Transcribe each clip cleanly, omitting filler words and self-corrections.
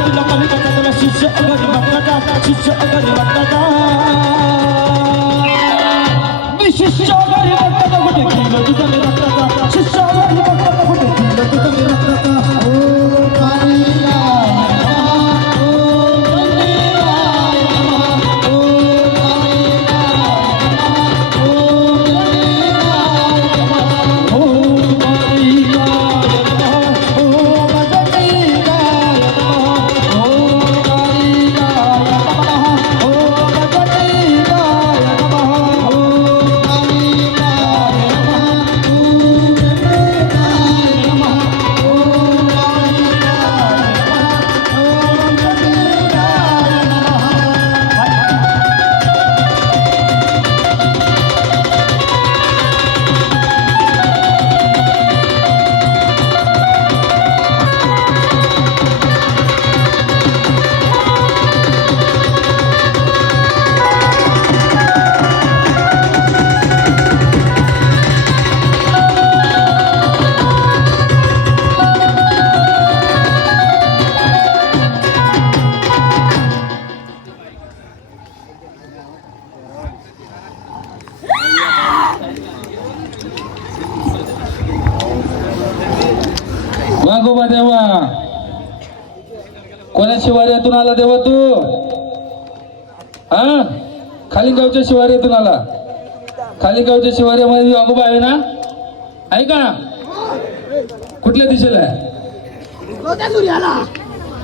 तुला कलिकाचा तुला शिष्य अगदी भक्ताचा शिष्य अगदी भक्ताचा मी शिष्य अगदी भक्ताचा कुठे गेलो तुझा मी भक्ताचा शिष्य अगदी भक्ताचा कुठे गेलो तुझा मी भक्ताचा ओ कालिका वागोबा देवा कोणा शिवाऱ्यातून आला देवा तू हा खाली गावच्या शिवाऱ्यातून आला खाली गावच्या शिवाऱ्यामध्ये वागोबा आहे ना आहे का कुठल्या दिशेला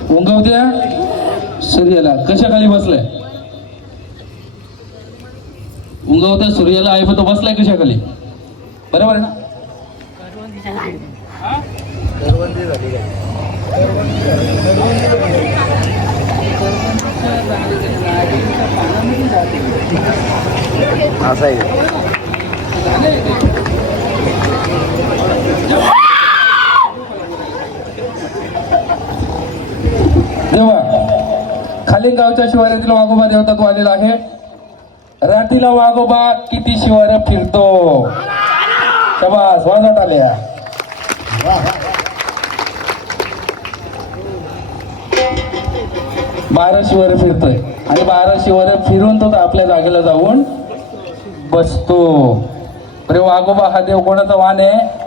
उंगवत्या सूर्याला कशा खाली बसलाय उंगवत्या सूर्याला आहे पण तो बसलाय कशा खाली बरोबर आहे ना असं आहे देवा खाली गावच्या शिवाऱ्यातील वाघोबा देवता तो आलेला आहे रात्रीला वाघोबा किती शिवार फिरतो शबास वाजत आल्या 12 शिवार फिरतोय आणि 12 शिवार फिरून तो आपल्या जागेला जाऊन बसतो अरे वाघोबा हा देव कोणाचा वाण आहे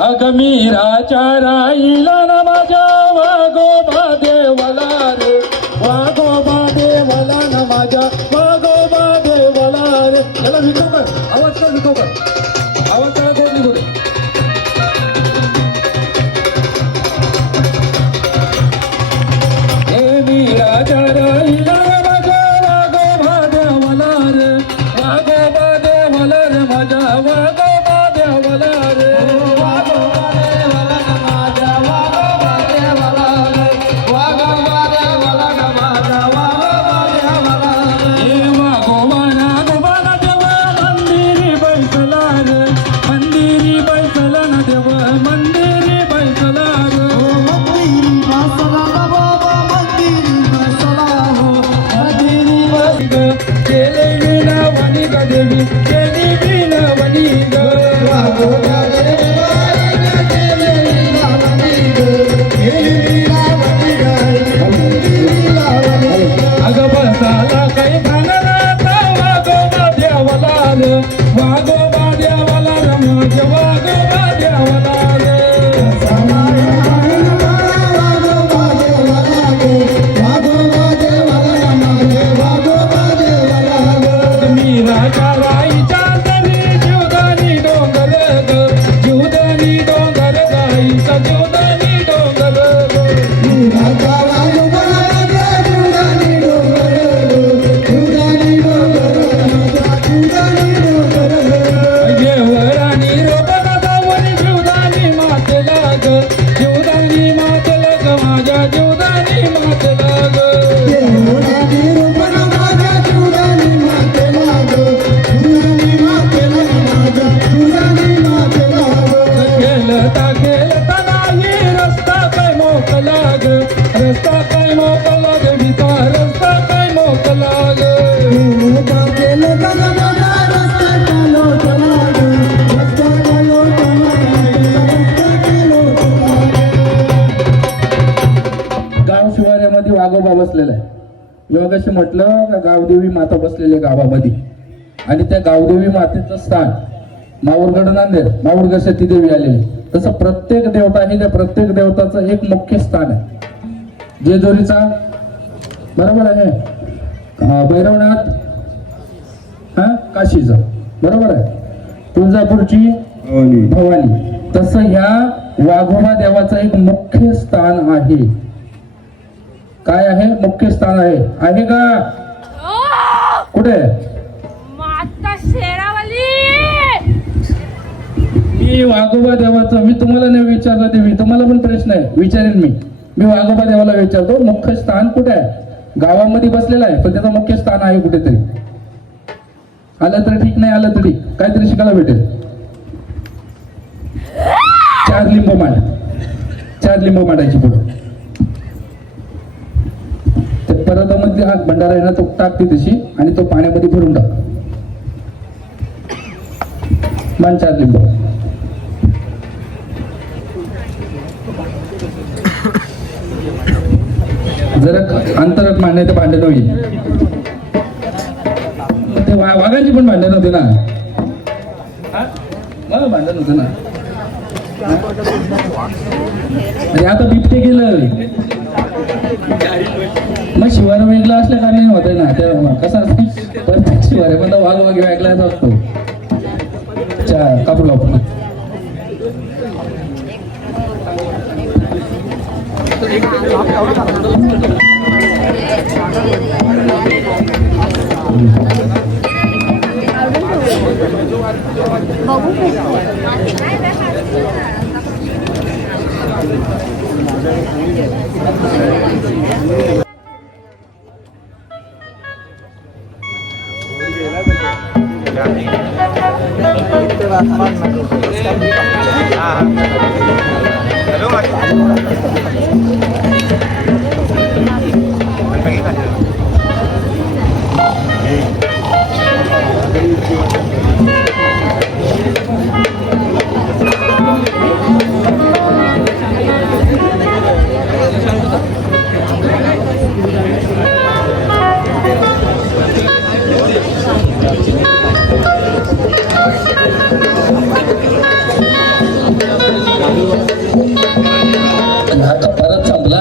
अगमीराच्या राईला ना माझ्या वाघोबा देवला रे वाघोबा देवला ना माझ्या वाघोबा देवला रे त्याला विको कर आवाज कर विको कर आवाज करा कोण निघू दे हे मीराच्या राईला माझ्या वाघोबा देवला रे वाघोबा देवला रे माझ्या वाघोबा देवला रे बसलेला आहे. मी मगाशी म्हटलं का गावदेवी माता बसलेली आहे गावामध्ये, आणि त्या गावदेवी मातेचं स्थान माहूरगड नांदेड, माहूरगड सतीदेवी आलेली. तसं प्रत्येक देवता आहे, त्या प्रत्येक देवताचं एक मुख्य स्थान आहे. जेजुरीचा बरोबर आहे, भैरवनाथ काशीचं बरोबर आहे, तुळजापूरची भवानी. तसं ह्या वाघोबा देवाचं एक मुख्य स्थान आहे. काय आहे? मुख्य स्थान आहे का? कुठे? माता शेरावाली. मी वाघोबा देवाचं, मी तुम्हाला नाही विचारलं, देवी तुम्हाला पण प्रश्न आहे, विचारेन मी वाघोबा देवाला विचारतो, मुख्य स्थान कुठे आहे? गावामध्ये बसलेला आहे, पण त्याचं मुख्य स्थान आहे कुठेतरी. आलं तर ठीक, नाही आलं तर ठीक, काहीतरी शिकायला भेटेल. 4 लिंब मांड, 4 लिंब मांडायची पुढे. ते परत मध्ये हा भंडारा आहे ना, तो टाकते तशी आणि तो पाण्यामध्ये भरून टाक. मान 4 लिंब. जरा अंतरात मांडण्याचं भांडण होईल. ते वाघांची पण भांडण होते ना, मला भांडण होतं ना. अरे आता बिबटे गेलं, मग शिवार वेगळा असल्या कारणे होत ना. त्या कसं असतं, प्रत्येक शिवार आहे वाघ वेगळाच असतो. कापूर लावतो. परत संपला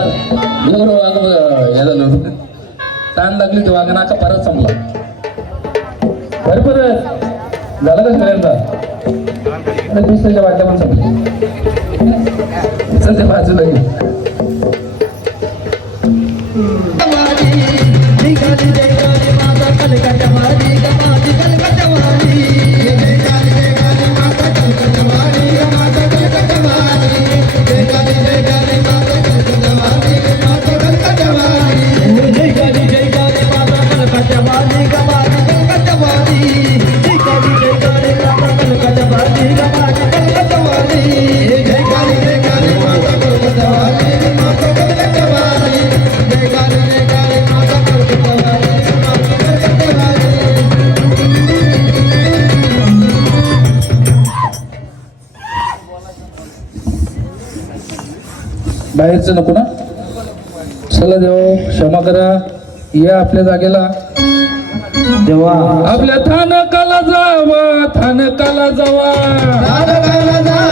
ताण लागली तेव्हा नाका परत संपला. बरोबर झालं का सगळ्यांचा? दुसऱ्याच्या वाट्या पण संपली. सध्या बाजूला बाहेरचं नको ना. चला देव क्षमा करा, या आपल्या जागेला. देवा आपल्या थानकाला जावा, थानकाला जावा, थानकाला जावा.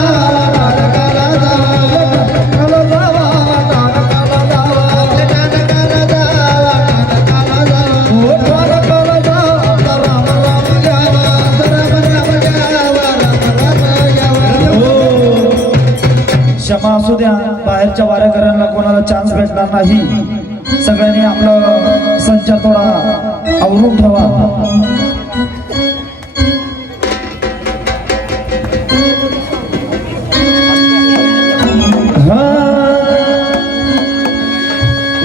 क्षमा असू द्या, बाहेरच्या वारेकऱ्यांना कोणाला चान्स भेटणार नाही. सगळ्यांनी आपलं संच थोडा आवरून ठेवा.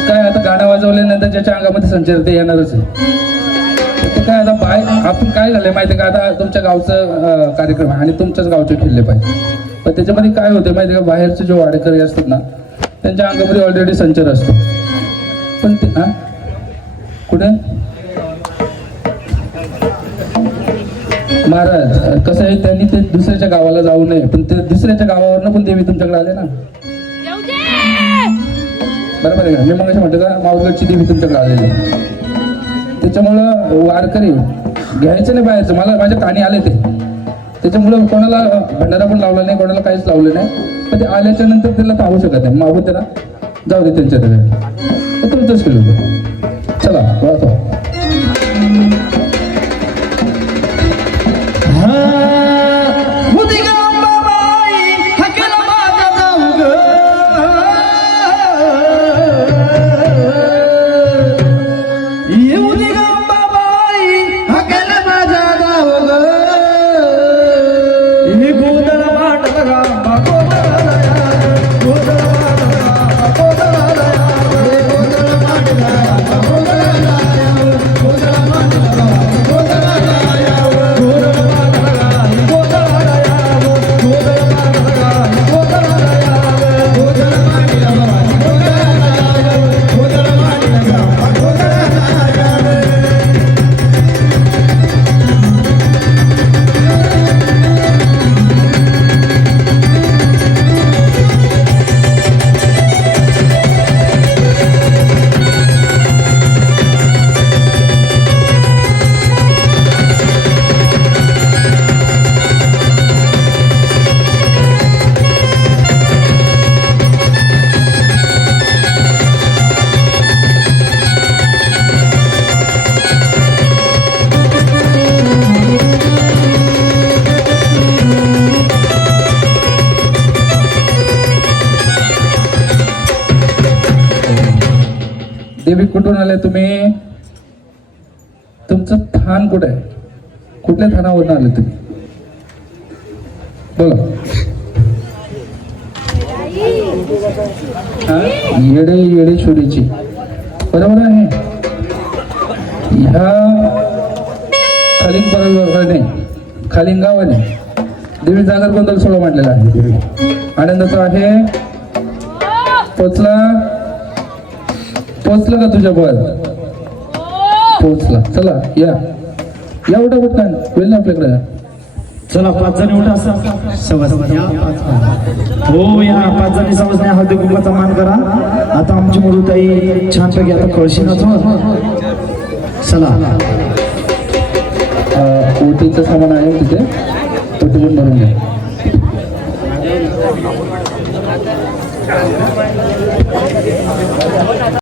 काय आता गाणं वाजवल्यानंतर ज्याच्या अंगामध्ये संचार ते येणारच आहे. ते काय आता आपण काय झालंय माहिती का, आता तुमच्या गावचं कार्यक्रम आहे आणि तुमच्याच गावचे खेळले पाहिजे. पण त्याच्यामध्ये काय होतं माहिती का, बाहेरचे जे वाडेकरी असतात ना त्यांच्या अंगामध्ये ऑलरेडी संचार असतो. पण ते कुठे महाराज कसं आहे, त्यांनी ते दुसऱ्याच्या गावाला जाऊ नये, पण ते दुसऱ्याच्या गावावरनं पण देवी तुमच्याकडे आले ना. बरोबर आहे का? मी मग म्हणतो का माऊरगडची देवी तुमच्याकडे आलेली आहे. त्याच्यामुळं वारकरी घ्यायचं नाही बाहेरचं. मला माझ्या कानी आले ते, त्याच्यामुळं कोणाला भंडारा पण लावला नाही, कोणाला काहीच लावलं नाही. पण ते आल्याच्या नंतर त्याला पाहू शकत नाही. मागून त्याला जाऊ दे त्यांच्याकडे. तुमचंच केलं होतं. चला वाहतो. देवी कुठून आले तुम्ही? तुमचं थान कुठे आहे? कुठल्या थानावरून आले तुम्ही? बोला. येडे येडेश्वरीची, बरोबर आहे. ह्या खालिंग खालिंगावाने देवी जागर गोंधळ सोहळा मांडलेला आहे. आनंदाचा आहे. पोचला का तुझ्या बळ? पोचला. चला या उठा पटकन, होईल ना आपल्याकडे. चला 5 जणी उठा. सवासणी हो, या 5 जणी सवासणी हळदी कुंकाचा मान करा. आता आमची मुरुताई छानपैकी आता कळशी नाचवा. चला. ओटीचं सामान आहे तिथे, ओटी पण भरून घ्या.